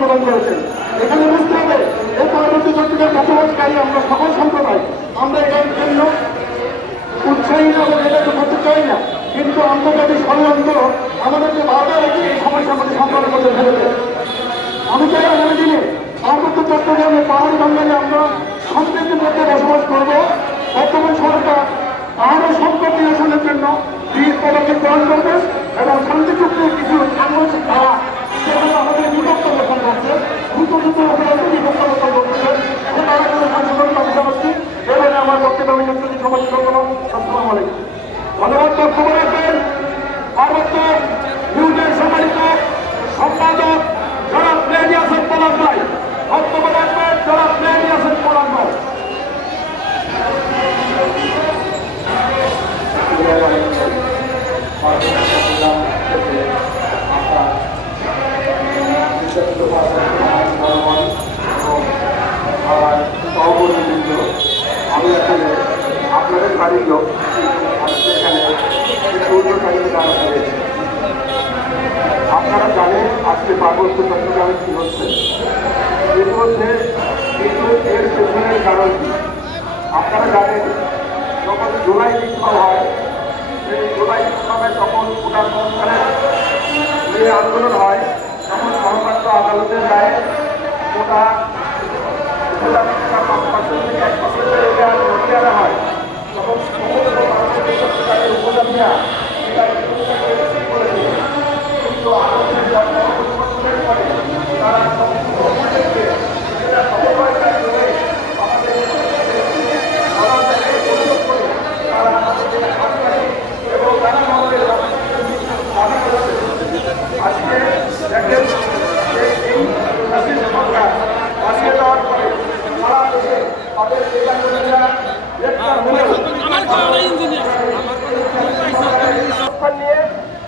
প্রদান করেছেন। এখানে বুঝতে হবে এই পরবর্তী চট্টগ্রাম বসবাসকারী আমরা সকল সম্প্রদায় আমরা এটার জন্য উৎসাহী না এবং এটাকে করতে চাই না, কিন্তু আন্তর্জাতিক ষড়যন্ত্র আমাদেরকে বারবার এই সমস্যার মধ্যে সংকলন করতে ফেলেছে। আমি চাই আগামী দিনে পার্বত্য চট্টগ্রামে পাহাড়ি বাঙালি আমরা সমৃদ্ধির মধ্যে বসবাস করব। বর্তমান সরকার পাহাড়ের সংকট নিরসনের জন্য পদক্ষেপ গ্রহণ করবে এবং শান্তি চুক্তির কিছু আংশিক ধারা সেগুলো আমাদের বিভক্ত গঠন করছে, দ্রুত বিভক্ত গঠন করতেছে, তারা কোনো সংশোধন দাবি জানাচ্ছি। এবারে আমার বক্তব্য আমি সংস্কৃতি সমাজ করবো। আসসালামু আলাইকুম। ধন্যবাদ। বক্তব্য রাখবেন পার্বত্য নিউজের সম্মানিত সম্পাদক জনাব মেহেদী হাসান পলাশ ভাই। বক্তব্য রাখবেন জনাব মেহেদী হাসান পলাশ ভাই। আমি আসলে আপনাদের বাড়ির লোক, এখানে দাঁড়া হয়েছে। আপনারা জানেন আজকে পার্বত্য চট্টগ্রামে কি হচ্ছে। এর মধ্যে কিন্তু এর পেছনের কারণ কি আপনারা জানেন। যখন জুলাই বিপ্লব হয়, সেই জুলাই বিপ্লবে যখন কোটা সংস্কারের যে আন্দোলন হয়, তখন সর্বোচ্চ আদালতের রায়ে কোটা 5% নড়িয়ে আনা হয়। তখন উপজাতিরা কিন্তু আদালতের পরে তারা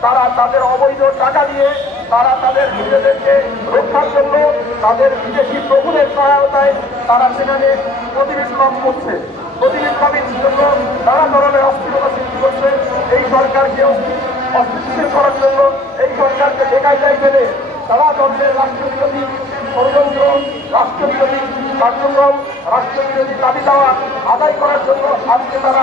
তারা তাদের অবৈধ টাকা দিয়ে তারা তাদের নিজেদেরকে রক্ষার জন্য তাদের বিদেশি প্রভুদের সহায়তায় তারা সেখানে প্রতিবিপ্লব করছে। প্রতিবিপ্লবের জন্য নানা ধরনের অস্থিরতা সৃষ্টি করছে। এই সরকারকে অস্থিতিশীল করার জন্য এই সরকারকে ঠেকায় যায় ফেলে তারা ধরনের রাষ্ট্রবিরোধী ষড়যন্ত্র, রাষ্ট্রবিরোধী কার্যক্রম, রাষ্ট্রবিরোধী দাবি দেওয়া আদায় করার জন্য আজকে তারা